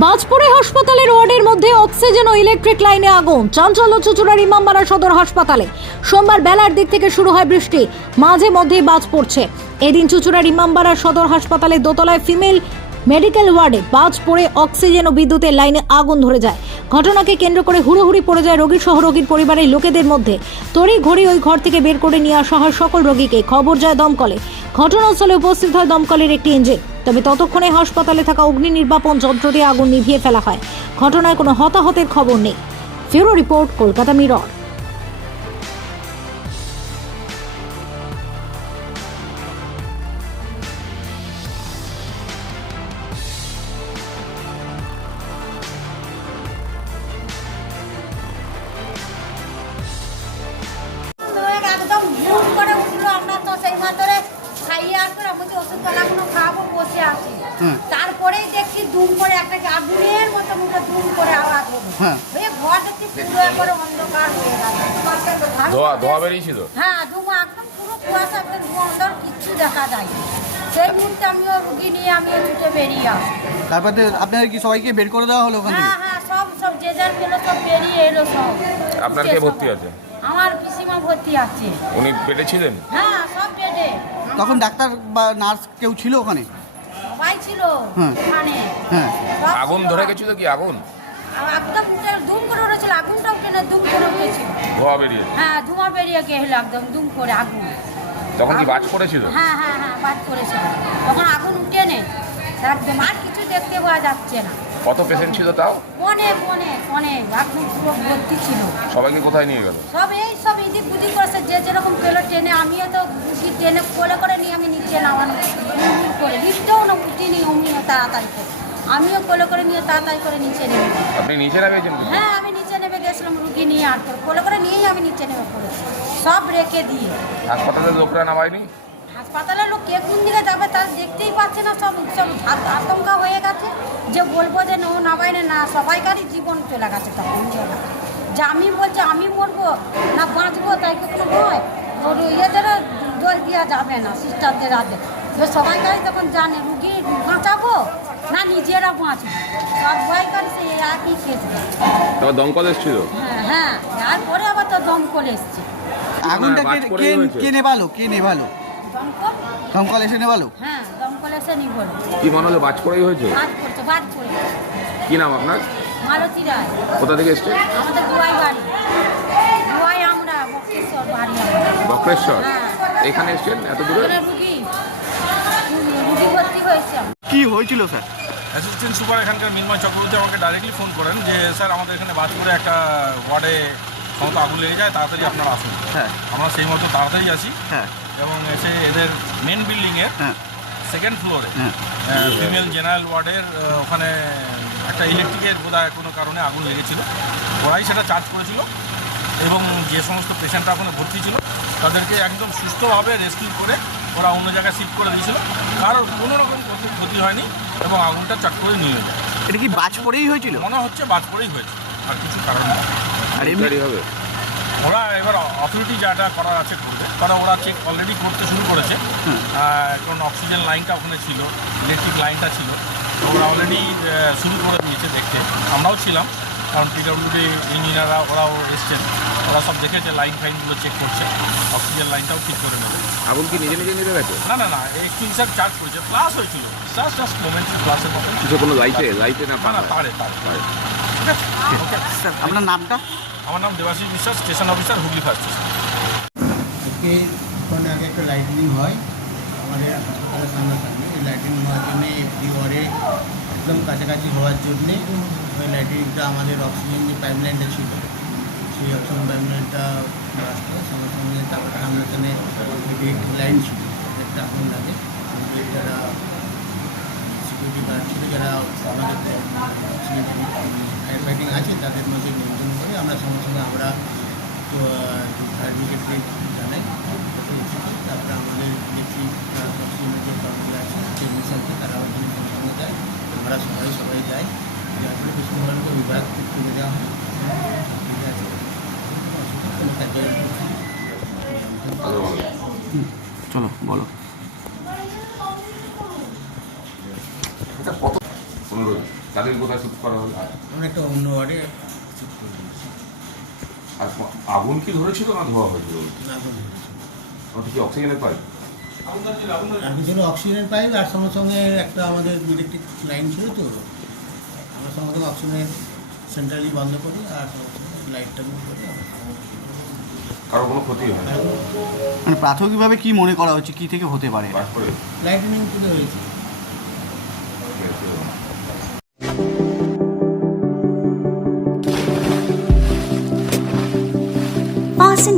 বাজপুরে হাসপাতালের ওয়ার্ডের মধ্যে অক্সিজেন ও ইলেকট্রিক লাইনে আগুন। চাঞ্চল্য চুচুড়ার ইমামবাড়া সদর হাসপাতালে। সোমবার বেলার দিক থেকে শুরু হয় বৃষ্টি। মাঝে মধ্যেই বাজ পড়ছে। এদিন চুচুড়ার ইমামবাড়া সদর হাসপাতালে দোতলায় ফিমেল মেডিকেল ওয়ার্ডে বাজ পড়ে অক্সিজেন ও বিদ্যুতের লাইনে আগুন ধরে যায়। ঘটনাকে কেন্দ্র করে হুড়োহুড়ি পড়ে যায় রোগী সহ রোগীর পরিবারের লোকেদের মধ্যে। তড়ি ঘড়ি ওই ঘর থেকে বের করে নিয়ে আসা হয় সকল রোগীকে। খবর যায় দমকলে। ঘটনাস্থলে উপস্থিত হয় দমকলের একটি ইঞ্জিন। তবে ততক্ষণে হাসপাতালে থাকা অগ্নি নির্বাপন যন্ত্র দিয়ে আগুন নিভিয়ে ফেলা হয়। ঘটনায় কোনো হতাহতের খবর নেই। ফেরো রিপোর্ট, কলকাতা মিরর। আমি তো ওষুধ পালাগুলো খাওয়াবো বসে আছি। তারপরেই দেখছি দুম করে একটা আগুনের মতো মুখে দুম করে আওয়াজ হলো। হ্যাঁ। হয়ে ঘর দেখছি পুরো একবারে অন্ধকার হয়ে গেল। ধোয়া ধোয়া বেরিয়েছিল? হ্যাঁ ধোঁয়া একদম পুরো কুয়াশা একদম ধোঁয়া অন্ধকার কিচ্ছু দেখা যায় সেই মুহূর্তে আমিও রুগী নিয়ে আমিও ছুটে বেরিয়ে আসি। তারপরে আপনার কি সবাইকে বের করে দেওয়া হলো ওখান হ্যাঁ হ্যাঁ সব সব যে যার পেল সব বেরিয়ে এলো সব। আপনার কে ভর্তি আছে? আমার পিসিমা ভর্তি আছে। উনি পেটে ছিলেন? হ্যাঁ সব বেডে। তখন ডাক্তার বা নার্স কেউ ছিল ওখানে? সবাই ছিল হ্যাঁ। ওখানে। হ্যাঁ। সব আগুন ছিল। ধরে গেছিল কি? আগুন? আর একদম উঠে দুম করে উঠেছিল আগুনটা উঠে না দুম করে উঠেছিল। ধোয়া বেরিয়ে। হ্যাঁ ধোঁয়া বেরিয়ে একদম দুম করে আগুন। তখন কি বাজ পড়েছিল? হ্যাঁ হ্যাঁ হ্যাঁ বাদ করেছিল তখন আগুন উঠে নে একদম আর কিছু দেখতে পাওয়া যাচ্ছে না। কত পেশেন্ট ছিল তাও? অনেক অনেক অনেক। একদম পুরো ভর্তি ছিল। সবাইকে কোথায় নিয়ে গেল? সব এই সব ইদিক বুদি করেছে। যে যেরকম পেল ট্রেনে আমিও তো উঠি ট্রেনে কোলে করে নিয়ে আমি নিচে নামানো। করে। লিফটেও না উঠিনি অমনিও তাড়াতাড়ি করে। আমিও কোলে করে নিয়ে তাড়াতাড়ি করে নিচে নেমে আপনি নিচে নামিয়েছেন হ্যাঁ আমি নিচে নেমে গেছিলাম রুগী নিয়ে আর করে কোলে করে নিয়েই আমি নিচে নেমে পড়েছি। সব রেখে দিয়ে। হাসপাতালের লোকরা নামায়নি? হাসপাতালের লোক কে কোন দিকে যাবে তার দেখতেই পাচ্ছে না। সব সব আত- আতঙ্কা হয়ে গেছে। যে বলব যে নো নামাই না সবাইকারই জীবন চলে গেছে তখন চলে যে আমি বলছি আমি মরবো না বাঁচবো তাই কখনো নয়। ওর ইয়েদেরও দোষ দেওয়া যাবে না সিস্টারদের হাতে। যে সবাইকারই তখন জানে রুগী বাঁচাবো না নিজেরা বাঁচবো? সবাইকারই সেই একই তারপর দমকল এসেছিল? হ্যাঁ হ্যাঁ তারপরে আবার তো দমকল এসছে। আগুনটা কে কে- নেভালো কে নেভালো দমকল? দমকল এসে নেভালো হ্যাঁ কি মনে হলো বাজ পড়েই হয়েছে? কি নাম আপনার? মালতী রায় কোথা থেকে এসছে? আমাদের দুয়াই বাড়ি। দুয়াই আমরা বক্রেশ্বর বাড়ি বক্রেশ্বর? হ্যাঁ। এখানে এসছেন এত দূরে? রুগী। রুগী ভর্তি হয়েছে কি হয়েছিল স্যার? অ্যাসিস্ট্যান্ট সুপার এখানকার মিনময় চক্রবর্তী আমাকে ডাইরেক্টলি ফোন করেন যে স্যার আমাদের এখানে বাজপুরে একটা ওয়ার্ডে সমস্ত আগুন লেগে যায় তাড়াতাড়ি আপনারা আসুন। হ্যাঁ। আমরা সেই মতো তাড়াতাড়ি আসি হ্যাঁ। এবং এসে এদের মেন বিল্ডিংয়ের হ্যাঁ। সেকেন্ড ফ্লোরে ফিমেল জেনারেল ওয়ার্ডের ওখানে একটা ইলেকট্রিকের বোধহয় কোনো কারণে আগুন লেগেছিল। ওরাই সেটা চার্জ করেছিল এবং যে সমস্ত পেশেন্টরা ওখানে ভর্তি ছিল তাদেরকে একদম সুস্থভাবে রেস্কিউ করে ওরা অন্য জায়গায় শিফট করে দিয়েছিল। কারোর কোনো রকম ক্ষতি ক্ষতি হয়নি এবং আগুনটা চট করে নিয়ে যায়। এটা কি বাজ পড়েই হয়েছিল? মনে হচ্ছে বাদ পড়েই হয়েছে আর কিছু কারণ নেই। আর এমনি হবে। ওরা এবার অথরিটি যাটা করার আছে করবে। কারণ ওরা চেক অলরেডি করতে শুরু করেছে। কারণ অক্সিজেন লাইনটা ওখানে ছিল ইলেকট্রিক লাইনটা ছিল। ওরা অলরেডি শুরু করে দিয়েছে দেখতে। আমরাও ছিলাম কারণ পিডব্লিউডি ইঞ্জিনিয়াররা ওরাও এসছেন। ওরা সব দেখেছে লাইন ফাইনগুলো চেক করছে। অক্সিজেন লাইনটাও ঠিক করে নেবে। আগুন কি নিজে নিজে নিভে গেছে? না না না এক্সটিংসার চার্জ করেছে। প্লাস হয়েছিল। জাস্ট জাস্ট মোমেন্টারি প্লাসের মতো কিছু কোনো লাইটে লাইটে না না না তারে তারে ঠিক আছে? ওকে স্যার আপনার নামটা? আমার নাম Debashis Biswas, station officer, Hooghly fire station. ওখানে আগে একটা লাইটিনিং হয়। আমাদের হাসপাতালের সামনাসামনি এই লাইটিনিং হওয়ার জন্যে এফডি ওয়ার্ডে একদম কাছাকাছি হওয়ার জন্যে ওই লাইটিনিংটা আমাদের অক্সিজেন যে পাইপলাইনটা ছিল, সেই অক্সিজেন পাইপলাইনটা হয় সঙ্গে সঙ্গে তারপরে আমরা এখানে লাইন ছিল, একটা আগুন লাগে। আমাদের ডিপার্টমেন্টে যারা আমাদের ফায়ার ফাইটিং আছে, তাদের মধ্যে নিয়ন্ত্রণ করে আমরা সঙ্গে সঙ্গে আমরা তো ফায়ার ব্রিগেডকে জানাই। তারপরে আমাদের যে কর্মীরা আছে টেকনিক তারা ওখানে সঙ্গে যায়। আমরা সবাই সবাই যাই। যার ফলে পশ্চিমবঙ্গকে বিভাগ করে দেওয়া হয়। চলো, বলো। তাদের কোথায় শুট করা হলো? আমরা একটা অন্য ওয়ার্ডে আর আগুন কি ধরেছিল না ধোয়া হয়েছিল? আগুন ওটা কি অক্সিজেনের পাইপ? আর কিছু অক্সিজেন পাইপ আর সঙ্গে সঙ্গে একটা আমাদের ইলেকট্রিক লাইন ছিল তো। আমরা সঙ্গে সঙ্গে অক্সিজেনের সেন্ট্রালি বন্ধ করি আর লাইটটা বন্ধ করি কারও কোনো ক্ষতি হয়? না মানে প্রাথমিকভাবে কি মনে করা হচ্ছে? কি থেকে হতে পারে? করে। লাইটনিং থেকে হয়েছে।